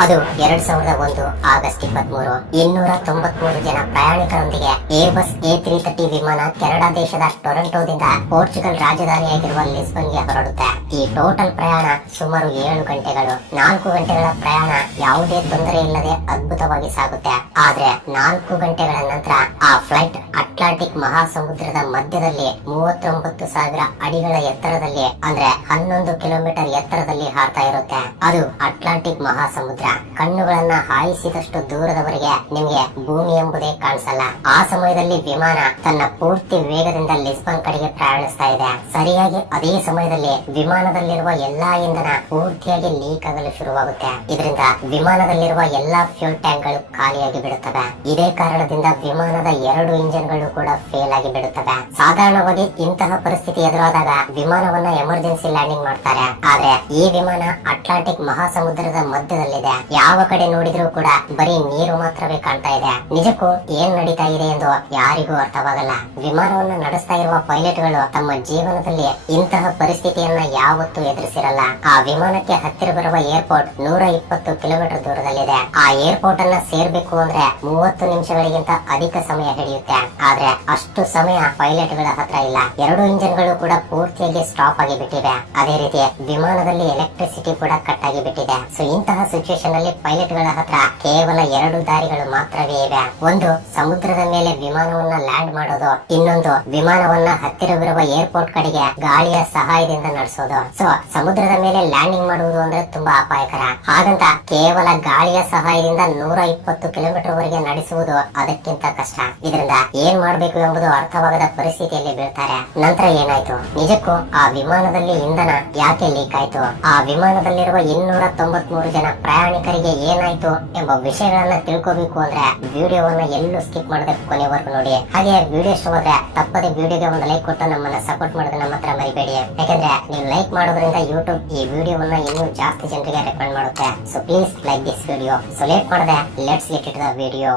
ಅದು 2001 ಆಗಸ್ಟ್ 23 293 ಜನ ಪ್ರಯಾಣಿಕರೊಂದಿಗೆ Airbus A330 ವಿಮಾನ ಕೆನಡಾ ದೇಶದ ಟೊರಂಟೋದಿಂದ ಪೋರ್ಚುಗಲ್ ರಾಜಧಾನಿಯಾಗಿರುವ ಲಿಸ್ಬನ್ಗೆ ಹೊರಡುತ್ತೆ. ಈ ಟೋಟಲ್ ಪ್ರಯಾಣ ಸುಮಾರು 7 ಗಂಟೆಗಳು. 4 ಗಂಟೆಗಳ ಪ್ರಯಾಣ ಯಾವುದೇ ತೊಂದರೆ ಇಲ್ಲದೆ ಅದ್ಭುತವಾಗಿ ಸಾಗುತ್ತೆ. ಆದ್ರೆ 4 ಗಂಟೆಗಳ ನಂತರ ಆ ಫ್ಲೈಟ್ ಅಟ್ಲಾಂಟಿಕ್ ಮಹಾಸಮುದ್ರದ ಮಧ್ಯದಲ್ಲಿ 39,000 ಅಡಿಗಳ ಎತ್ತರದಲ್ಲಿ ಅಂದ್ರೆ 11 ಕಿಲೋಮೀಟರ್ ಎತ್ತರದಲ್ಲಿ ಹಾರ್ತಾ ಇರುತ್ತೆ. ಅದು ಅಟ್ಲಾಂಟಿಕ್ ಮಹಾಸಮುದ್ರ. ಕಣ್ಣುಗಳನ್ನ ಹಾಯಿಸಿದಷ್ಟು ದೂರದವರೆಗೆ ನಿಮಗೆ ಭೂಮಿ ಎಂಬುದೇ ಕಾಣಿಸಲ್ಲ. ಆ ಸಮಯದಲ್ಲಿ ವಿಮಾನ ತನ್ನ ಪೂರ್ತಿ ವೇಗದಿಂದ ಲಿಸ್ಬನ್ ಕಡೆಗೆ ಪ್ರಯಾಣಿಸ್ತಾ ಇದೆ. ಸರಿಯಾಗಿ ಅದೇ ಸಮಯದಲ್ಲಿ ವಿಮಾನದಲ್ಲಿರುವ ಎಲ್ಲಾ ಇಂಧನ ಪೂರ್ತಿಯಾಗಿ ಲೀಕ್ ಆಗಲು ಶುರುವಾಗುತ್ತೆ. ಇದರಿಂದ ವಿಮಾನದಲ್ಲಿರುವ ಎಲ್ಲಾ ಫ್ಯೂಲ್ ಟ್ಯಾಂಕ್ ಗಳು ಖಾಲಿಯಾಗಿ ಬಿಡುತ್ತವೆ. ಇದೇ ಕಾರಣದಿಂದ ವಿಮಾನದ 2 ಇಂಜಿನ್ ಗಳು ಕೂಡ ಫೇಲ್ ಆಗಿ ಬಿಡುತ್ತವೆ. ಸಾಧಾರಣವಾಗಿ ಇಂತಹ ಪರಿಸ್ಥಿತಿ ಎದುರಾದಾಗ ವಿಮಾನವನ್ನ ಎಮರ್ಜೆನ್ಸಿ ಲ್ಯಾಂಡಿಂಗ್ ಮಾಡ್ತಾರೆ. ಆದ್ರೆ ಈ ವಿಮಾನ ಅಟ್ಲಾಂಟಿಕ್ ಮಹಾಸಮುದ್ರದ ಮಧ್ಯದಲ್ಲಿದೆ. ಯಾವ ಕಡೆ ನೋಡಿದ್ರೂ ಕೂಡ ಬರೀ ನೀರು ಮಾತ್ರವೇ ಕಾಣ್ತಾ ಇದೆ. ನಿಜಕ್ಕೂ ಏನ್ ನಡೀತಾ ಇದೆ ಎಂದು ಯಾರಿಗೂ ಅರ್ಥವಾಗಲ್ಲ. ವಿಮಾನವನ್ನ ನಡೆಸ್ತಾ ಇರುವ ಪೈಲಟ್ ಗಳು ತಮ್ಮ ಜೀವನದಲ್ಲಿ ಇಂತಹ ಪರಿಸ್ಥಿತಿಯನ್ನ ಯಾವತ್ತೂ ಎದುರಿಸಿರಲ್ಲ. ಆ ವಿಮಾನಕ್ಕೆ ಹತ್ತಿರ ಬರುವ ಏರ್ಪೋರ್ಟ್ 120 ಕಿಲೋಮೀಟರ್ ದೂರದಲ್ಲಿದೆ. ಆ ಏರ್ಪೋರ್ಟ್ ಅನ್ನ ಸೇರ್ಬೇಕು ಅಂದ್ರೆ 30 ನಿಮಿಷಗಳಿಗಿಂತ ಅಧಿಕ ಸಮಯ ಹಿಡಿಯುತ್ತೆ. ಆದ್ರೆ ಅಷ್ಟು ಸಮಯ ಪೈಲಟ್ ಗಳ ಹತ್ರ ಇಲ್ಲ. 2 ಇಂಜಿನ್ ಗಳು ಕೂಡ ಪೂರ್ತಿಯಾಗಿ ಸ್ಟಾಪ್ ಆಗಿ ಬಿಟ್ಟಿವೆ. ಅದೇ ರೀತಿ ವಿಮಾನದಲ್ಲಿ ಎಲೆಕ್ಟ್ರಿಸಿಟಿ ಕೂಡ ಕಟ್ ಆಗಿ ಬಿಟ್ಟಿದೆ. ಸೊ ಇಂತಹ ಸಿಚುವೇಶನ್ ಅಲ್ಲಿ ಪೈಲಟ್ ಗಳ ಹತ್ರ ಕೇವಲ 2 ದಾರಿಗಳು ಮಾತ್ರವೇ ಇವೆ. ಒಂದು, ಸಮುದ್ರದ ಮೇಲೆ ವಿಮಾನವನ್ನ ಲ್ಯಾಂಡ್ ಮಾಡೋದು. ಇನ್ನೊಂದು, ವಿಮಾನವನ್ನ ಹತ್ತಿರವಿರುವ ಏರ್ಪೋರ್ಟ್ ಕಡೆಗೆ ಗಾಳಿಯ ಸಹಾಯದಿಂದ ನಡೆಸೋದು. ಸೊ ಸಮುದ್ರದ ಮೇಲೆ ಲ್ಯಾಂಡಿಂಗ್ ಮಾಡುವುದು ಅಂದ್ರೆ ತುಂಬಾ ಅಪಾಯಕರ. ಹಾಗಂತ ಕೇವಲ ಗಾಳಿಯ ಸಹಾಯದಿಂದ 120 ಕಿಲೋಮೀಟರ್ ವರೆಗೆ ನಡೆಸುವುದು ಅದಕ್ಕಿಂತ ಕಷ್ಟ. ಇದರಿಂದ ಏನ್ ಮಾಡ್ಬೇಕು ಎಂಬುದು ಅರ್ಥವಾಗದ ಪರಿಸ್ಥಿತಿಯಲ್ಲಿ ಬೀಳ್ತಾರೆ. ನಂತರ ಏನಾಯ್ತು? ನಿಜಕ್ಕೂ ಆ ವಿಮಾನದಲ್ಲಿ ಇಂಧನ ಯಾಕೆ ಲೀಕ್ ಆಯ್ತು? ಆ ವಿಮಾನದಲ್ಲಿರುವ 293 ಜನ ಪ್ರಯಾಣಿಕರಿಗೆ ಏನಾಯ್ತು ಎಂಬ ವಿಷಯಗಳನ್ನ ತಿಳ್ಕೋಬೇಕು ಅಂದ್ರೆ ವಿಡಿಯೋವನ್ನ ಎಲ್ಲೂ ಸ್ಕಿಪ್ ಮಾಡದೆ ಕೊನೆವರೆಗೂ ನೋಡಿ. ಹಾಗೆ ವಿಡಿಯೋ ಇಷ್ಟವಾದ್ರೆ ತಪ್ಪದೆ ವಿಡಿಯೋಗೆ ಒಂದು ಲೈಕ್ ಕೊಟ್ಟು ನಮ್ಮನ್ನ ಸಪೋರ್ಟ್ ಮಾಡೋದು ನಮ್ಮ ಹತ್ರ ಮರಿಬೇಡಿ. ಯಾಕಂದ್ರೆ ನೀವು ಲೈಕ್ ಮಾಡೋದ್ರಿಂದ ಯೂಟ್ಯೂಬ್ ಈ ವಿಡಿಯೋವನ್ನ ಇನ್ನೂ ಜಾಸ್ತಿ ಜನರಿಗೆ ರೆಕಮೆಂಡ್ ಮಾಡುತ್ತೆ. So please like this video. So late ಮಾಡದೆ let's get it the video.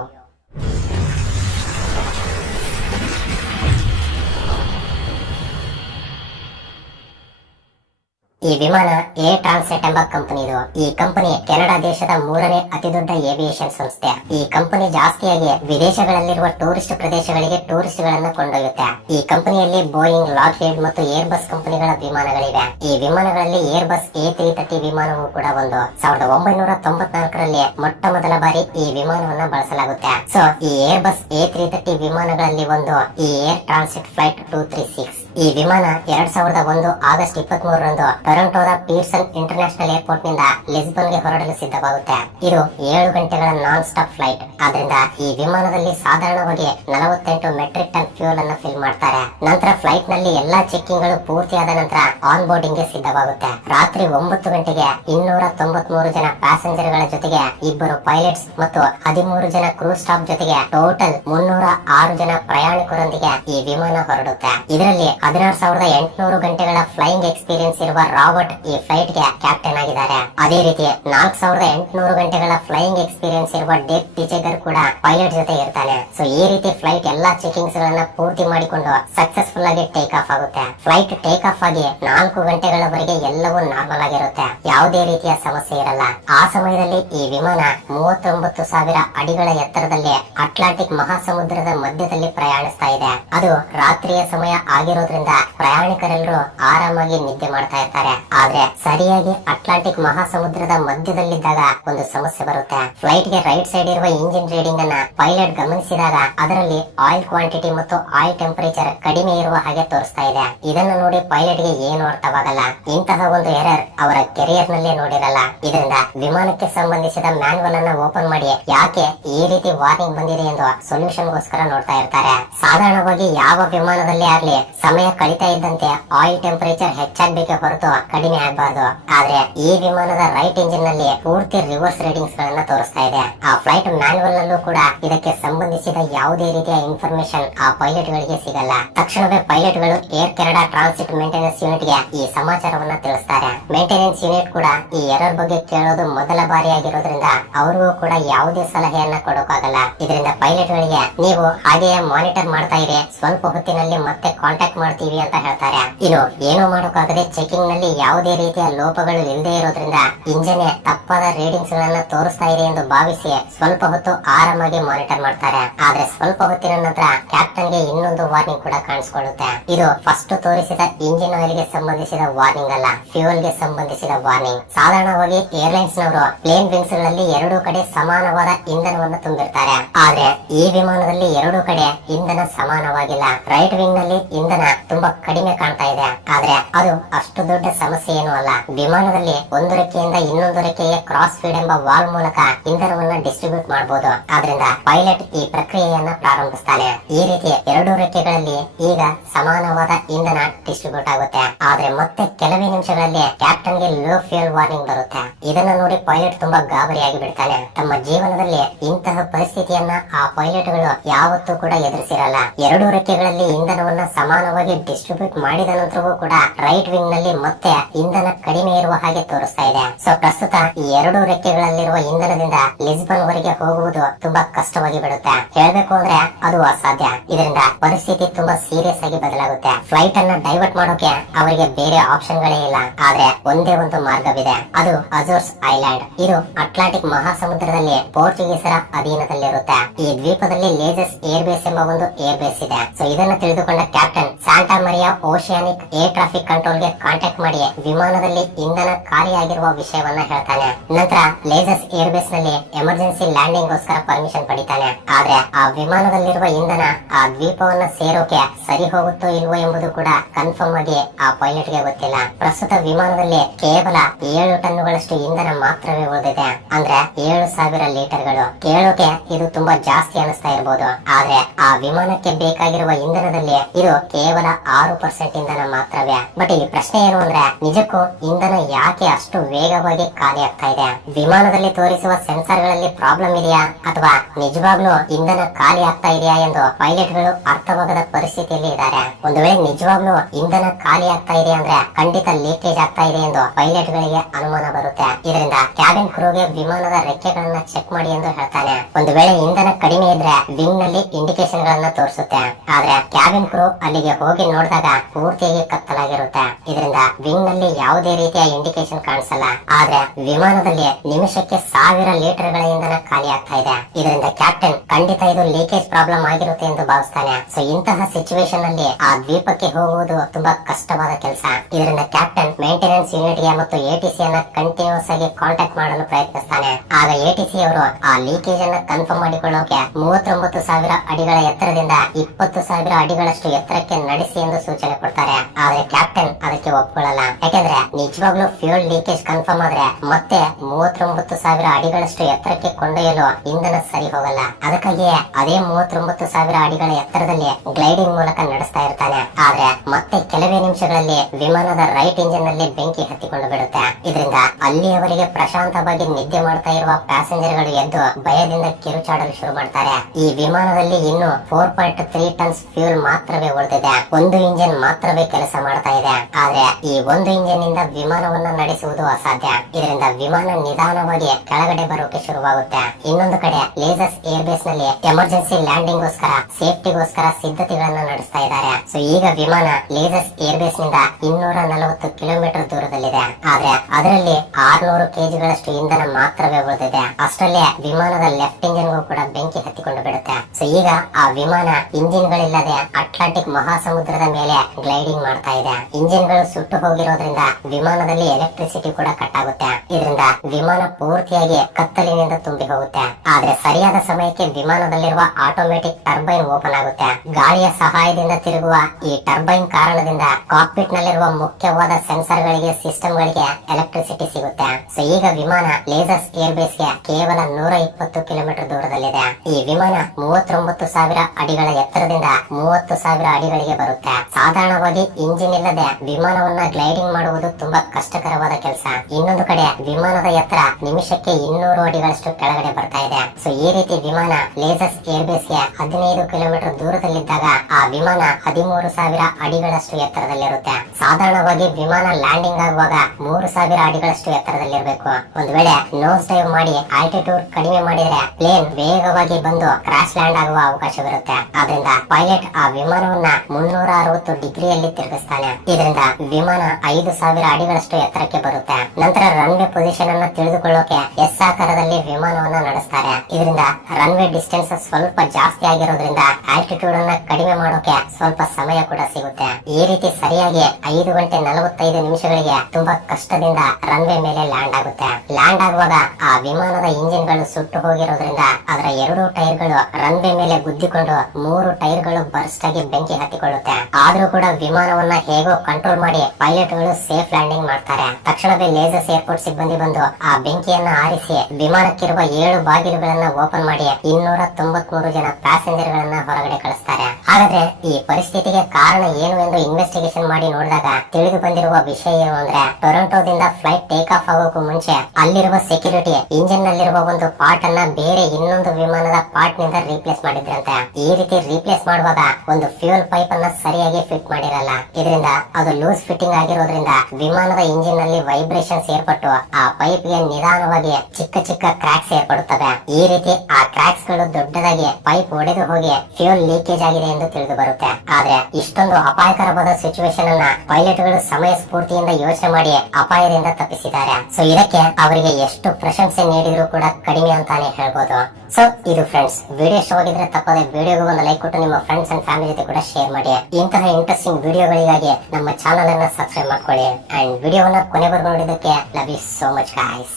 ಈ ವಿಮಾನ ಏರ್ ಟ್ರಾನ್ಸ್ಲೆಟ್ ಎಂಬ ಕಂಪನಿದು. ಈ ಕಂಪನಿ ಕೆನಡಾ ದೇಶದ 3ನೇ ಅತಿ ದೊಡ್ಡ ಏವಿಯೇಷನ್ ಸಂಸ್ಥೆ. ಈ ಕಂಪನಿ ಜಾಸ್ತಿಯಾಗಿ ವಿದೇಶಗಳಲ್ಲಿರುವ ಟೂರಿಸ್ಟ್ ಪ್ರದೇಶಗಳಿಗೆ ಟೂರಿಸ್ಟ್ ಗಳನ್ನ ಕೊಂಡೊಯ್ಯುತ್ತೆ. ಈ ಕಂಪನಿಯಲ್ಲಿ ಬೋಯಿಂಗ್, ಲಾಕ್ಹೀಡ್ ಮತ್ತು ಏರ್ ಬಸ್ ಕಂಪನಿಗಳ ವಿಮಾನಗಳಿವೆ. ಈ ವಿಮಾನಗಳಲ್ಲಿ ಏರ್ ಬಸ್ A330 ವಿಮಾನವು ಕೂಡ ಒಂದು. 1994ರಲ್ಲಿ ಮೊಟ್ಟ ಮೊದಲ ಬಾರಿ ಈ ವಿಮಾನವನ್ನ ಬಳಸಲಾಗುತ್ತೆ. ಸೊ ಈ ಏರ್ ಬಸ್ A330 ವಿಮಾನಗಳಲ್ಲಿ ಒಂದು ಈ ಏರ್ ಟ್ರಾನ್ಸಿಟ್ ಫ್ಲೈಟ್ 236. ಈ ವಿಮಾನ 2001 ಆಗಸ್ಟ್ 23ರಂದು ಟೊರಂಟೋದ ಪೀರ್ಸನ್ ಇಂಟರ್ನ್ಯಾಷನಲ್ ಏರ್ಪೋರ್ಟ್ ನಿಂದ ಲಿಸ್ಬನ್ಗೆ ಹೊರಡಲು ಸಿದ್ಧವಾಗುತ್ತೆ. ಇದು 7 ಗಂಟೆಗಳ ನಾನ್ ಸ್ಟಾಪ್ ಫ್ಲೈಟ್. ಆದ್ರಿಂದ ಈ ವಿಮಾನದಲ್ಲಿ ಸಾಧಾರಣವಾಗಿ 48 ಮೆಟ್ರಿಕ್ ಟನ್ ಫ್ಯೂಲ್ ಅನ್ನು ಫಿಲ್ ಮಾಡ್ತಾರೆ. ನಂತರ ಫ್ಲೈಟ್ ನಲ್ಲಿ ಎಲ್ಲಾ ಚೆಕಿಂಗ್ ಗಳು ಪೂರ್ತಿಯಾದ ನಂತರ ಆನ್ ಬೋರ್ಡಿಂಗ್ ಗೆ ಸಿದ್ಧವಾಗುತ್ತೆ. ರಾತ್ರಿ 9 ಗಂಟೆಗೆ 293 ಜನ ಪ್ಯಾಸೆಂಜರ್ ಗಳ ಜೊತೆಗೆ 2 ಪೈಲಟ್ಸ್ ಮತ್ತು 13 ಜನ ಕ್ರೂ ಸ್ಟಾಫ್ ಜೊತೆಗೆ ಟೋಟಲ್ 306 ಜನ ಪ್ರಯಾಣಿಕರೊಂದಿಗೆ ಈ ವಿಮಾನ ಹೊರಡುತ್ತೆ. ಇದರಲ್ಲಿ 16,800 ಗಂಟೆಗಳ ಫ್ಲೈಯಿಂಗ್ ಎಕ್ಸ್ಪೀರಿಯನ್ಸ್ ಇರುವ ರಾಬರ್ಟ್ ಈ ಫ್ಲೈಟ್ ಗೆ ಕ್ಯಾಪ್ಟನ್ ಆಗಿದ್ದಾರೆ. ಅದೇ ರೀತಿ 4,800 ಗಂಟೆಗಳ ಫ್ಲೈಯಿಂಗ್ ಎಕ್ಸ್ಪೀರಿಯನ್ಸ್ ಇರುವ ಡೇಕ್ ಟಿಚೆಗರ್ ಕೂಡ ಪೈಲಟ್ ಜೊತೆ ಇರ್ತಾನೆ. ಸೊ ಈ ರೀತಿ ಫ್ಲೈಟ್ ಎಲ್ಲಾ ಚೆಕಿಂಗ್ಸ್ ಗಳನ್ನ ಪೂರ್ತಿ ಮಾಡಿಕೊಂಡು ಸಕ್ಸಸ್ಫುಲ್ ಆಗಿ ಟೇಕ್ ಆಫ್ ಆಗುತ್ತೆ. ಫ್ಲೈಟ್ ಟೇಕ್ ಆಫ್ ಆಗಿ 4 ಗಂಟೆಗಳವರೆಗೆ ಎಲ್ಲವೂ ನಾರ್ಮಲ್ ಆಗಿರುತ್ತೆ. ಯಾವುದೇ ರೀತಿಯ ಸಮಸ್ಯೆ ಇರಲ್ಲ. ಆ ಸಮಯದಲ್ಲಿ ಈ ವಿಮಾನ 39,000 ಅಡಿಗಳ ಎತ್ತರದಲ್ಲಿ ಅಟ್ಲಾಂಟಿಕ್ ಮಹಾಸಮುದ್ರದ ಮಧ್ಯದಲ್ಲಿ ಪ್ರಯಾಣಿಸ್ತಾ ಇದೆ. ಅದು ರಾತ್ರಿಯ ಸಮಯ ಆಗಿರೋದ್ರಿಂದ ಪ್ರಯಾಣಿಕರೆಲ್ಲರೂ ಆರಾಮಾಗಿ ನಿದ್ದೆ ಮಾಡ್ತಾ ಇರ್ತಾರೆ. ಆದ್ರೆ ಸರಿಯಾಗಿ ಅಟ್ಲಾಂಟಿಕ್ ಮಹಾಸಮುದ್ರದ ಮಧ್ಯದಲ್ಲಿದ್ದಾಗ ಒಂದು ಸಮಸ್ಯೆ ಬರುತ್ತೆ. ಫ್ಲೈಟ್ ಗೆ ರೈಟ್ ಸೈಡ್ ಇರುವ ಇಂಜಿನ್ ರೀಡಿಂಗ್ ಅನ್ನ ಪೈಲಟ್ ಗಮನಿಸಿದಾಗ ಅದರಲ್ಲಿ ಆಯಿಲ್ ಕ್ವಾಂಟಿಟಿ ಮತ್ತು ಆಯಿಲ್ ಟೆಂಪರೇಚರ್ ಕಡಿಮೆ ಇರುವ ಹಾಗೆ ತೋರಿಸ್ತಾ ಇದೆ. ಇದನ್ನ ನೋಡಿ ಪೈಲಟ್ ಗೆ ಏನು ಅರ್ಥವಾಗಲ್ಲ. ಇಂತಹ ಒಂದು ಎರರ್ ಅವರ ಕೆರಿಯರ್ ನಲ್ಲೇ ನೋಡಿರಲ್ಲ. ಇದರಿಂದ ವಿಮಾನಕ್ಕೆ ಸಂಬಂಧಿಸಿದ ಮ್ಯಾನ್ಯುವಲ್ ಅನ್ನ ಓಪನ್ ಮಾಡಿ ಯಾಕೆ ಈ ರೀತಿ ವಾರ್ನಿಂಗ್ ಬಂದಿದೆ ಎಂದು ಸೊಲ್ಯೂಷನ್ ಗೋಸ್ಕರ ನೋಡ್ತಾ ಇರ್ತಾರೆ. ಸಾಧಾರಣವಾಗಿ ಯಾವ ವಿಮಾನದಲ್ಲಿ ಆಗ್ಲಿ ಸಮಯ ಕಳೀತಾ ಇದ್ದಂತೆ ಆಯಿಲ್ ಟೆಂಪರೇಚರ್ ಹೆಚ್ಚಾಗಬೇಕೆ ಹೊರತು ಕಡಿಮೆ ಆಗಬಾರದು. ಆದ್ರೆ ಈ ವಿಮಾನದ ರೈಟ್ ಇಂಜಿನ್ ನಲ್ಲಿ ಪೂರ್ತಿ ರಿವರ್ಸ್ ರೀಡಿಂಗ್ಸ್ ಗಳನ್ನ ತೋರಿಸ್ತಾ ಇದೆ. ಆ ಫ್ಲೈಟ್ ಮ್ಯಾನ್ಯುವಲ್ ನಲ್ಲೂ ಕೂಡ ಇದಕ್ಕೆ ಸಂಬಂಧಿಸಿದ ಯಾವುದೇ ರೀತಿಯ ಇನ್ಫಾರ್ಮೇಶನ್ ಆ ಪೈಲಟ್ ಗಳಿಗೆ ಸಿಗಲ್ಲ. ತಕ್ಷಣವೇ ಪೈಲಟ್ ಗಳು air Canada transit maintenance unit ಗೆ ಈ ಸಮಾಚಾರವನ್ನ ತಿಳಿಸ್ತಾರೆ. ಮೇಂಟೆನೆನ್ಸ್ ಯೂನಿಟ್ ಕೂಡ ಈ ಎರರ್ ಬಗ್ಗೆ ಕೇಳೋದು ಮೊದಲ ಬಾರಿಯಾಗಿರೋದ್ರಿಂದ ಅವ್ರಿಗೂ ಕೂಡ ಯಾವುದೇ ಸಲಹೆಯನ್ನ ಕೊಡೋಕಾಗಲ್ಲ. ಇದರಿಂದ ಪೈಲಟ್ ಗಳಿಗೆ ನೀವು ಹಾಗೆಯೇ ಮಾನಿಟರ್ ಮಾಡ್ತಾ ಇರಿ, ಸ್ವಲ್ಪ ಹೊತ್ತಿನಲ್ಲಿ ಮತ್ತೆ ಕಾಂಟ್ಯಾಕ್ಟ್ ಮಾಡ್ತೀವಿ ಮಾಡ್ತೀವಿ ಅಂತ ಹೇಳ್ತಾರೆ. ಇನ್ನು ಏನೋ ಮಾಡೋಕ್ಕಾಗದೆ ಚೆಕಿಂಗ್ ನಲ್ಲಿ ಯಾವುದೇ ರೀತಿಯ ಲೋಪಗಳು ಇಲ್ಲದೆ ಇರೋದ್ರಿಂದ ಇಂಜಿನ್ ತಪ್ಪಾದ ರೀಡಿಂಗ್ಸ್ ಗಳನ್ನ ತೋರಿಸ್ತಾ ಇದೆ ಎಂದು ಭಾವಿಸಿ ಸ್ವಲ್ಪ ಹೊತ್ತು ಆರಾಮಾಗಿ ಮಾನಿಟರ್ ಮಾಡ್ತಾರೆ. ಆದ್ರೆ ಸ್ವಲ್ಪ ಹೊತ್ತಿನ ನಂತರ ಕ್ಯಾಪ್ಟನ್ ಗೆ ಇನ್ನೊಂದು ವಾರ್ನಿಂಗ್ ಕೂಡ ಕಾಣಿಸಿಕೊಳ್ಳುತ್ತೆ. ಇದು ಫಸ್ಟ್ ತೋರಿಸಿದ ಇಂಜಿನ್ ಆಯಿಲ್ ಗೆ ಸಂಬಂಧಿಸಿದ ವಾರ್ನಿಂಗ್ ಅಲ್ಲ, ಫ್ಯೂಯಲ್ ಗೆ ಸಂಬಂಧಿಸಿದ ವಾರ್ನಿಂಗ್. ಸಾಧಾರಣವಾಗಿ ಏರ್ಲೈನ್ಸ್ ನವರು ಪ್ಲೇನ್ ವಿಂಗ್ಸ್ ಗಳಲ್ಲಿ ಎರಡೂ ಕಡೆ ಸಮಾನವಾದ ಇಂಧನವನ್ನು ತುಂಬಿರ್ತಾರೆ. ಆದ್ರೆ ಈ ವಿಮಾನದಲ್ಲಿ ಎರಡೂ ಕಡೆ ಇಂಧನ ಸಮಾನವಾಗಿಲ್ಲ. ರೈಟ್ ವಿಂಗ್ ನಲ್ಲಿ ಇಂಧನ ತುಂಬಾ ಕಡಿಮೆ ಕಾಣ್ತಾ ಇದೆ. ಆದ್ರೆ ಅದು ಅಷ್ಟು ದೊಡ್ಡ ಸಮಸ್ಯೆ ಏನೂ ಅಲ್ಲ. ವಿಮಾನದಲ್ಲಿ ಒಂದು ರೆಕ್ಕೆಯಿಂದ ಇನ್ನೊಂದು ರೆಕ್ಕೆಗೆ ಕ್ರಾಸ್ ಫೀಡ್ ಎಂಬ ವಾಲ್ವ್ ಮೂಲಕ ಇಂಧನವನ್ನ ಡಿಸ್ಟ್ರಿಬ್ಯೂಟ್ ಮಾಡಬಹುದು. ಆದ್ರಿಂದ ಪೈಲಟ್ ಈ ಪ್ರಕ್ರಿಯೆಯನ್ನ ಪ್ರಾರಂಭಿಸ್ತಾನೆ. ಈ ರೀತಿ ಎರಡು ರೆಕ್ಕೆಗಳಲ್ಲಿ ಈಗ ಸಮಾನವಾದ ಇಂಧನ ಡಿಸ್ಟ್ರಿಬ್ಯೂಟ್ ಆಗುತ್ತೆ. ಆದ್ರೆ ಮತ್ತೆ ಕೆಲವೇ ನಿಮಿಷಗಳಲ್ಲಿ ಕ್ಯಾಪ್ಟನ್ ಗೆ ಲೋ ಫ್ಯೂಯಲ್ ವಾರ್ನಿಂಗ್ ಬರುತ್ತೆ. ಇದನ್ನ ನೋಡಿ ಪೈಲಟ್ ತುಂಬಾ ಗಾಬರಿಯಾಗಿ ಬಿಡ್ತಾನೆ. ತಮ್ಮ ಜೀವನದಲ್ಲಿ ಇಂತಹ ಪರಿಸ್ಥಿತಿಯನ್ನ ಆ ಪೈಲಟ್ ಗಳು ಯಾವತ್ತೂ ಕೂಡ ಎದುರಿಸಿರಲ್ಲ. ಎರಡು ರೆಕ್ಕೆಗಳಲ್ಲಿ ಇಂಧನವನ್ನ ಸಮಾನವಾಗಿ ಡಿಸ್ಟ್ರಿಬ್ಯೂಟ್ ಮಾಡಿದ ನಂತರವೂ ಕೂಡ ರೈಟ್ ವಿಂಗ್ ನಲ್ಲಿ ಮತ್ತೆ ಇಂಧನ ಕಡಿಮೆ ಇರುವ ಹಾಗೆ ತೋರಿಸ್ತಾ ಇದೆ. ಸೊ ಪ್ರಸ್ತುತ ಈ ಎರಡು ರೆಕ್ಕೆಗಳಲ್ಲಿರುವ ಇಂಧನದಿಂದ ಲಿಸ್ಬನ್ ವರೆಗೆ ಹೋಗುವುದು ತುಂಬಾ ಕಷ್ಟವಾಗಿ ಬಿಡುತ್ತೆ. ಹೇಳ್ಬೇಕು ಅಂದ್ರೆ ಅದು ಅಸಾಧ್ಯ. ಇದರಿಂದ ಪರಿಸ್ಥಿತಿ ತುಂಬಾ ಸೀರಿಯಸ್ ಆಗಿ ಬದಲಾಗುತ್ತೆ. ಫ್ಲೈಟ್ ಅನ್ನ ಡೈವರ್ಟ್ ಮಾಡೋಕೆ ಅವರಿಗೆ ಬೇರೆ ಆಪ್ಷನ್ ಗಳೇ ಇಲ್ಲ. ಆದ್ರೆ ಒಂದೇ ಒಂದು ಮಾರ್ಗವಿದೆ, ಅದು ಅಜೋರ್ಸ್ ಐಲ್ಯಾಂಡ್. ಇದು ಅಟ್ಲಾಂಟಿಕ್ ಮಹಾಸಮುದ್ರದಲ್ಲಿ ಪೋರ್ಚುಗೀಸರ ಅಧೀನದಲ್ಲಿರುತ್ತೆ. ಈ ದ್ವೀಪದಲ್ಲಿ ಲೇಜಸ್ ಏರ್ ಬೇಸ್ ಎಂಬ ಒಂದು ಏರ್ ಬೇಸ್ ಇದೆ. ಸೊ ಇದನ್ನ ತಿಳಿದುಕೊಂಡ captain Santa Maria oceanic air traffic control ಗೆ ಕಾಂಟ್ಯಾಕ್ಟ್ ಮಾಡಿ ವಿಮಾನದಲ್ಲಿ ಇಂಧನ ಖಾಲಿಯಾಗಿರುವ ವಿಷಯವನ್ನ ಹೇಳ್ತಾನೆ. ನಂತರ ಲೇಜಸ್ ಏರ್ ಬೇಸ್ ನಲ್ಲಿ ಎಮರ್ಜೆನ್ಸಿ ಲ್ಯಾಂಡಿಂಗ್ ಗೋಸ್ಕರ ಪರ್ಮಿಷನ್ ಪಡಿತಾನೆ. ಆದ್ರೆ ಆ ವಿಮಾನದಲ್ಲಿರುವ ಇಂಧನ ಆ ದ್ವೀಪವನ್ನ ಸೇರೋಕೆ ಸರಿ ಹೋಗುತ್ತೋ ಇಲ್ವೋ ಎಂಬುದು ಕೂಡ ಕನ್ಫರ್ಮ್ ಆಗಿ ಆ ಪೈಲಟ್ ಗೆ ಗೊತ್ತಿಲ್ಲ. ಪ್ರಸ್ತುತ ವಿಮಾನದಲ್ಲಿ ಕೇವಲ 7 ಟನ್ನುಗಳಷ್ಟು ಇಂಧನ ಮಾತ್ರವೇ ಉಳಿದಿದೆ. ಅಂದ್ರೆ 7,000 ಲೀಟರ್ಗಳು. ಕೇಳೋಕೆ ಇದು ತುಂಬಾ ಜಾಸ್ತಿ ಅನಿಸ್ತಾ ಇರಬಹುದು. ಆದ್ರೆ ಆ ವಿಮಾನಕ್ಕೆ ಬೇಕಾಗಿರುವ ಇಂಧನದಲ್ಲಿ ಇದು ಕೇವಲ 6% ಇಂಧನ ಮಾತ್ರವೇ. ಬಟ್ ಇಲ್ಲಿ ಪ್ರಶ್ನೆ ಏನು ಅಂದ್ರೆ, ನಿಜಕ್ಕೂ ಇಂಧನ ಯಾಕೆ ಅಷ್ಟು ವೇಗವಾಗಿ ಖಾಲಿ ಆಗ್ತಾ ಇದೆ? ವಿಮಾನದಲ್ಲಿ ತೋರಿಸುವ ಸೆನ್ಸಾರ್ ಗಳಲ್ಲಿ ಪ್ರಾಬ್ಲಮ್ ಇದೆಯಾ ಅಥವಾ ನಿಜವಾಗ್ಲೂ ಇಂಧನ ಖಾಲಿ ಆಗ್ತಾ ಇದೆಯಾ ಎಂದು ಪೈಲಟ್ ಗಳು ಅರ್ಥವಾಗದ ಪರಿಸ್ಥಿತಿಯಲ್ಲಿ ಇದ್ದಾರೆ. ಒಂದು ವೇಳೆ ನಿಜವಾಗ್ಲೂ ಇಂಧನ ಖಾಲಿ ಆಗ್ತಾ ಇದೆ ಅಂದ್ರೆ ಖಂಡಿತ ಲೀಕೇಜ್ ಆಗ್ತಾ ಇದೆ ಎಂದು ಪೈಲಟ್ ಗಳಿಗೆ ಅನುಮಾನ ಬರುತ್ತೆ. ಇದರಿಂದ ಕ್ಯಾಬಿನ್ ಕ್ರೂಗೆ ವಿಮಾನದ ರೆಕ್ಕೆಗಳನ್ನ ಚೆಕ್ ಮಾಡಿ ಎಂದು ಹೇಳ್ತಾನೆ. ಒಂದು ವೇಳೆ ಇಂಧನ ಕಡಿಮೆ ಇದ್ರೆ ವಿಂಗ್ ನಲ್ಲಿ ಇಂಡಿಕೇಶನ್ ಗಳನ್ನ ತೋರಿಸುತ್ತೆ. ಆದ್ರೆ ಕ್ಯಾಬಿನ್ ಕ್ರೂ ಅಲ್ಲಿಗೆ ಹೋಗಿ ನೋಡಿದಾಗ ಪೂರ್ತಿಯಾಗಿ ಕತ್ತಲಾಗಿರುತ್ತೆ. ಇದರಿಂದ ವಿಂಗ್ ನಲ್ಲಿ ಯಾವುದೇ ರೀತಿಯ ಇಂಡಿಕೇಶನ್ ಕಾಣಿಸಲ್ಲ. ಆದ್ರೆ ವಿಮಾನದಲ್ಲಿ ನಿಮಿಷಕ್ಕೆ 1000 ಲೀಟರ್ಗಳ ಇಂಧನ ಖಾಲಿ ಆಗ್ತಾ ಇದೆ. ಇದರಿಂದ ಕ್ಯಾಪ್ಟನ್ ಖಂಡಿತ ಇದು ಲೀಕೇಜ್ ಪ್ರಾಬ್ಲಮ್ ಆಗಿರುತ್ತೆ ಎಂದು ಭಾವಿಸ್ತಾನೆ. ಸೊ ಇಂತಹ ಸಿಚುವೇಶನ್ ಅಲ್ಲಿ ಆ ದ್ವೀಪಕ್ಕೆ ಹೋಗುವುದು ತುಂಬಾ ಕಷ್ಟವಾದ ಕೆಲಸ. ಇದರಿಂದ ಕ್ಯಾಪ್ಟನ್ ಮೇಂಟೆನೆನ್ಸ್ ಯೂನಿಟ್ ಗೆ ಮತ್ತು ಎಟಿಸಿ ಅನ್ನ ಕಂಟಿನ್ಯೂಸ್ ಆಗಿ ಕಾಂಟ್ಯಾಕ್ಟ್ ಮಾಡಲು ಪ್ರಯತ್ನಿಸ್ತಾನೆ. ಆಗ ಎಟಿಸಿ ಅವರು ಆ ಲೀಕೇಜ್ ಅನ್ನ ಕನ್ಫರ್ಮ್ ಮಾಡಿಕೊಳ್ಳೋಕೆ 39,000 ಅಡಿಗಳ ಎತ್ತರದಿಂದ 20,000 ಅಡಿಗಳಷ್ಟು ಎತ್ತರಕ್ಕೆ ನಡೆಸಿ ಎಂದು ಸೂಚನೆ ಕೊಡ್ತಾರೆ. ಆದ್ರೆ ಕ್ಯಾಪ್ಟನ್ ಅದಕ್ಕೆ ಒಪ್ಕೊಳ್ಳಲ್ಲ. ಯಾಕೆಂದ್ರೆ ನಿಜವಾಗ್ಲೂ ಫ್ಯೂಯಲ್ ಲೀಕೇಜ್ ಕನ್ಫರ್ಮ್ ಆದ್ರೆ ಮತ್ತೆ 39,000 ಅಡಿಗಳಷ್ಟು ಎತ್ತರಕ್ಕೆ ಕೊಂಡೊಯ್ಯಲು ಇಂಧನ ಸರಿ ಹೋಗಲ್ಲ. ಅದಕ್ಕಾಗಿಯೇ ಅದೇ 39,000 ಅಡಿಗಳ ಎತ್ತರದಲ್ಲಿ ಗ್ಲೈಡಿಂಗ್ ಮೂಲಕ ನಡೆಸ್ತಾ ಇರ್ತಾನೆ. ಆದ್ರೆ ಮತ್ತೆ ಕೆಲವೇ ನಿಮಿಷಗಳಲ್ಲಿ ವಿಮಾನದ ರೈಟ್ ಇಂಜಿನ್ ನಲ್ಲಿ ಬೆಂಕಿ ಹತ್ತಿಕೊಂಡು ಬಿಡುತ್ತೆ. ಇದರಿಂದ ಅಲ್ಲಿಯವರೆಗೆ ಪ್ರಶಾಂತವಾಗಿ ನಿದ್ದೆ ಮಾಡ್ತಾ ಇರುವ ಪ್ಯಾಸೆಂಜರ್ ಗಳು ಎದ್ದು ಭಯದಿಂದ ಕಿರುಚಾಡಲು ಶುರು ಮಾಡ್ತಾರೆ. ಈ ವಿಮಾನದಲ್ಲಿ ಇನ್ನು 4.3 ಟನ್ಸ್ ಫ್ಯೂಲ್ ಮಾತ್ರವೇ ಉಳಿದಿದೆ. ಒಂದು ಇಂಜಿನ್ ಮಾತ್ರವೇ ಕೆಲಸ ಮಾಡ್ತಾ ಇದೆ. ಆದ್ರೆ ಈ ಒಂದು ಇಂಜಿನ್ ನಿಂದ ವಿಮಾನವನ್ನ ನಡೆಸುವುದು ಅಸಾಧ್ಯ. ಇದರಿಂದ ವಿಮಾನ ನಿಧಾನವಾಗಿ ಕೆಳಗಡೆ ಬರೋಕೆ ಶುರುವಾಗುತ್ತೆ. ಇನ್ನೊಂದು ಕಡೆ ಲೇಜಸ್ ಏರ್ ಬೇಸ್ ನಲ್ಲಿ ಎಮರ್ಜೆನ್ಸಿ ಲ್ಯಾಂಡಿಂಗ್ ಗೋಸ್ಕರ ಸೇಫ್ಟಿಗೋಸ್ಕರ ಸಿದ್ಧತೆಗಳನ್ನ ನಡೆಸ್ತಾ ಇದ್ದಾರೆ. ಸೊ ಈಗ ವಿಮಾನ ಲೇಜಸ್ ಏರ್ ಬೇಸ್ ನಿಂದ 240 ಕಿಲೋಮೀಟರ್ ದೂರದಲ್ಲಿದೆ. ಆದ್ರೆ ಅದರಲ್ಲಿ 600 ಕೆಜಿಗಳಷ್ಟು ಇಂಧನ ಮಾತ್ರವೇ ಉಳಿದಿದೆ. ಅಷ್ಟರಲ್ಲೇ ವಿಮಾನದ ಲೆಫ್ಟ್ ಇಂಜಿನ್ ಗೂ ಕೂಡ ಬೆಂಕಿ ಹತ್ತಿಕೊಂಡು ಬಿಡುತ್ತೆ. ಸೊ ಈಗ ಆ ವಿಮಾನ ಇಂಜಿನ್ ಗಳಿಲ್ಲದೆ ಅಟ್ಲಾಂಟಿಕ್ ಮಹಾಸಮುದ್ರದ ಮೇಲೆ ಗ್ಲೈಡಿಂಗ್ ಮಾಡ್ತಾ ಇದೆ. ಇಂಜಿನ್ ಗಳು ಸುಟ್ಟು ಹೋಗಿರೋದ್ರಿಂದ ವಿಮಾನದಲ್ಲಿ ಎಲೆಕ್ಟ್ರಿಸಿಟಿ ಕೂಡ ಕಟ್ ಆಗುತ್ತೆ. ಇದರಿಂದ ವಿಮಾನ ಪೂರ್ತಿಯಾಗಿ ಕತ್ತಲಿನಿಂದ ತುಂಬಿ ಹೋಗುತ್ತೆ. ಆದ್ರೆ ಸರಿಯಾದ ಸಮಯಕ್ಕೆ ವಿಮಾನದಲ್ಲಿರುವ ಆಟೋಮೆಟಿಕ್ ಟರ್ಬೈನ್ ಓಪನ್ ಆಗುತ್ತೆ. ಗಾಳಿಯ ಸಹಾಯದಿಂದ ತಿರುಗುವ ಈ ಟರ್ಬೈನ್ ಕಾರಣದಿಂದ ಕಾಕ್ಪಿಟ್ ನಲ್ಲಿರುವ ಮುಖ್ಯವಾದ ಸೆನ್ಸರ್ ಗಳಿಗೆ ಸಿಸ್ಟಮ್ ಗಳಿಗೆ ಎಲೆಕ್ಟ್ರಿಸಿಟಿ ಸಿಗುತ್ತೆ. ಸೊ ಈಗ ವಿಮಾನ ಲೇಜಸ್ ಏರ್ ಬೇಸ್ ಗೆ ಕೇವಲ 120 ಕಿಲೋಮೀಟರ್ ದೂರದಲ್ಲಿದೆ. ಈ ವಿಮಾನ 39,000 ಅಡಿಗಳ ಎತ್ತರದಿಂದ 30,000 ಅಡಿಗಳಿಗೆ ಬರುತ್ತೆ. ಸಾಧಾರಣವಾಗಿ ಇಂಜಿನ್ ಇಲ್ಲದೆ ವಿಮಾನವನ್ನ ಗ್ಲೈಡಿಂಗ್ ಮಾಡುವುದು ತುಂಬಾ ಕಷ್ಟಕರವಾದ ಕೆಲಸ. ಇನ್ನೊಂದು ಕಡೆ ವಿಮಾನದ ಎತ್ತರ ನಿಮಿಷಕ್ಕೆ 200 ಅಡಿಗಳಷ್ಟು ಕೆಳಗಡೆ ಬರ್ತಾ ಇದೆ. ಸೊ ಈ ರೀತಿ ವಿಮಾನ ಲೇಜಸ್ ಏರ್ ಬೇಸ್ ಗೆ 15 ಕಿಲೋಮೀಟರ್ ದೂರದಲ್ಲಿದ್ದಾಗ ಆ ವಿಮಾನ 13,000 ಅಡಿಗಳಷ್ಟು ಎತ್ತರದಲ್ಲಿರುತ್ತೆ. ಸಾಧಾರಣವಾಗಿ ವಿಮಾನ ಲ್ಯಾಂಡಿಂಗ್ ಆಗುವಾಗ 3,000 ಅಡಿಗಳಷ್ಟು ಎತ್ತರದಲ್ಲಿರಬೇಕು. ಒಂದು ವೇಳೆ ನೋಸ್ ಡೈವ್ ಮಾಡಿ ಆಲ್ಟಿಟ್ಯೂಡ್ ಕಡಿಮೆ ಮಾಡಿದ್ರೆ ಪ್ಲೇನ್ ವೇಗವಾಗಿ ಬಂದು ಕ್ರಾಶ್ ಲ್ಯಾಂಡ್ ಆಗುವ ಅವಕಾಶವಿರುತ್ತೆ. ಆದ್ರಿಂದ ಪೈಲಟ್ ಆ ವಿಮಾನವನ್ನ 560 ಡಿಗ್ರಿಯಲ್ಲಿ ತಿರುಗಿಸ್ತಾನೆ. ಇದರಿಂದ ವಿಮಾನ 5000 ಅಡಿಗಳಷ್ಟು ಎತ್ತರಕ್ಕೆ ಬರುತ್ತೆ. ನಂತರ ರನ್ವೇ ಪೊಸಿಷನ್ ಅನ್ನ ತಿಳಿದುಕೊಳ್ಳೋಕೆ ಎಸ್ ಆಕಾರದಲ್ಲಿ ವಿಮಾನವನ್ನ ನಡೆಸ್ತಾರೆ. ಇದರಿಂದ ರನ್ವೇ ಡಿಸ್ಟೆನ್ಸ್ ಸ್ವಲ್ಪ ಜಾಸ್ತಿ ಆಗಿರೋದ್ರಿಂದ ಆಲ್ಟಿಟ್ಯೂಡ್ ಅನ್ನ ಕಡಿಮೆ ಮಾಡೋಕೆ ಸ್ವಲ್ಪ ಸಮಯ ಕೂಡ ಸಿಗುತ್ತೆ. ಈ ರೀತಿ ಸರಿಯಾಗಿ 5 ಗಂಟೆ 45 ನಿಮಿಷಗಳಿಗೆ ತುಂಬಾ ಕಷ್ಟದಿಂದ ರನ್ವೇ ಮೇಲೆ ಲ್ಯಾಂಡ್ ಆಗುತ್ತೆ. ಲ್ಯಾಂಡ್ ಆಗುವಾಗ ಆ ವಿಮಾನದ ಇಂಜಿನ್ ಗಳು ಸುಟ್ಟು ಹೋಗಿರೋದ್ರಿಂದ ಅದರ 2 ಟೈರ್ ಗಳು ರನ್ವೇ ಮೇಲೆ ಗುದ್ದಿಕೊಂಡು 3 ಟೈರ್ ಗಳು ಬರ್ಸ್ಟ್ ಆಗಿ ಬೆಂಕಿ ಹತ್ತಿಕೊಳ್ಳುತ್ತೆ. ಆದ್ರೂ ಕೂಡ ವಿಮಾನವನ್ನ ಹೇಗೋ ಕಂಟ್ರೋಲ್ ಮಾಡಿ ಪೈಲಟ್ ಗಳು ಸೇಫ್ ಲ್ಯಾಂಡಿಂಗ್ ಮಾಡ್ತಾರೆ. ತಕ್ಷಣವೇ ಲೇಸರ್ಸ್ ಏರ್ಪೋರ್ಟ್ ಸಿಬ್ಬಂದಿ ಬಂದು ಆ ಬೆಂಕಿಯನ್ನ ಆರಿಸಿ ವಿಮಾನಕ್ಕಿರುವ 7 ಬಾಗಿಲುಗಳನ್ನ ಓಪನ್ ಮಾಡಿ 293 ಜನ ಪ್ಯಾಸೆಂಜರ್ ಗಳನ್ನ ಹೊರಗಡೆ ಕಳಿಸ್ತಾರೆ. ಹಾಗಾದ್ರೆ ಈ ಪರಿಸ್ಥಿತಿಗೆ ಕಾರಣ ಏನು ಎಂದು ಇನ್ವೆಸ್ಟಿಗೇಷನ್ ಮಾಡಿ ನೋಡಿದಾಗ ತಿಳಿದು ಬಂದಿರುವ ವಿಷಯ ಏನು ಅಂದ್ರೆ, ಟೊರೊಂಟೊದಿಂದ ಫ್ಲೈಟ್ ಟೇಕ್ ಆಫ್ ಆಗೋಕ್ಕೂ ಮುಂಚೆ ಅಲ್ಲಿರುವ ಸೆಕ್ಯೂರಿಟಿ ಇಂಜಿನ್ ನಲ್ಲಿರುವ ಒಂದು ಪಾರ್ಟ್ ಅನ್ನ ಬೇರೆ ಇನ್ನೊಂದು ವಿಮಾನದ ಪಾರ್ಟ್ ನಿಂದ ರೀಪ್ಲೇಸ್ ಮಾಡಿದ್ರಂತೆ. ಈ ರೀತಿ ರೀಪ್ಲೇಸ್ ಮಾಡುವಾಗ ಒಂದು ಫ್ಯೂಯಲ್ ಪೈಪ್ ಅನ್ನ ಸರಿಯಾಗಿ ಫಿಟ್ ಮಾಡಿರಲ್ಲ. ಇದರಿಂದ ಅದು ಲೂಸ್ ಫಿಟ್ಟಿಂಗ್ ಆಗಿರೋದ್ರಿಂದ ವಿಮಾನದ ಇಂಜಿನ್ ನಲ್ಲಿ ವೈಬ್ರೇಷನ್ಸ್ ಏರ್ಪಟ್ಟು ಆ ಪೈಪ್ ಗೆ ನಿಧಾನವಾಗಿ ಚಿಕ್ಕ ಚಿಕ್ಕ ಕ್ರಾಕ್ಸ್ ಏರ್ಪಡುತ್ತವೆ. ಈ ರೀತಿ ಆ ಕ್ರಾಕ್ಸ್ ಗಳು ದೊಡ್ಡದಾಗಿ ಪೈಪ್ ಒಡೆದು ಹೋಗಿ ಫ್ಯೂಯಲ್ ಲೀಕೇಜ್ ಆಗಿದೆ ಎಂದು ತಿಳಿದು ಬರುತ್ತೆ. ಆದ್ರೆ ಇಷ್ಟೊಂದು ಅಪಾಯಕರವಾದ ಸಿಚುವೇಶನ್ ಅನ್ನ ಪೈಲಟ್ ಗಳು ಸಮಯ ಸ್ಫೂರ್ತಿಯಿಂದ ಯೋಚನೆ ಮಾಡಿ ಅಪಾಯದಿಂದ ತಪ್ಪಿಸಿದ್ದಾರೆ. ಸೊ ಇದಕ್ಕೆ ಅವರಿಗೆ ಎಷ್ಟು ಪ್ರಶಂಸೆ ನೀಡಿದ್ರು ಕೂಡ ಕಡಿಮೆ ಅಂತಾನೆ ಹೇಳ್ಬೋದು. ಸೊ ಇದು ಫ್ರೆಂಡ್ಸ್, ವಿಡಿಯೋ ಇಷ್ಟವಾಗಿದ್ರೆ ತಪ್ಪದೆ ವಿಡಿಯೋಗೆ ಒಂದು ಲೈಕ್ ಕೊಟ್ಟು ನಿಮ್ಮ ಫ್ರೆಂಡ್ಸ್ ಅಂಡ್ ಫ್ಯಾಮಿಲಿ ಜೊತೆ ಕೂಡ ಶೇರ್ ಮಾಡಿ. ಇಂತಹ ಇಂಟ್ರೆಸ್ಟಿಂಗ್ ವಿಡಿಯೋಗಳಿಗಾಗಿ ನಮ್ಮ ಚಾನಲ್ ಅನ್ನ ಸಬ್ಸ್ಕ್ರೈಬ್ ಮಾಡ್ಕೊಳ್ಳಿ. ಅಂಡ್ ವಿಡಿಯೋವನ್ನ ಕೊನೆವರೆಗೂ ನೋಡಿದ್ದಕ್ಕೆ love you so much guys.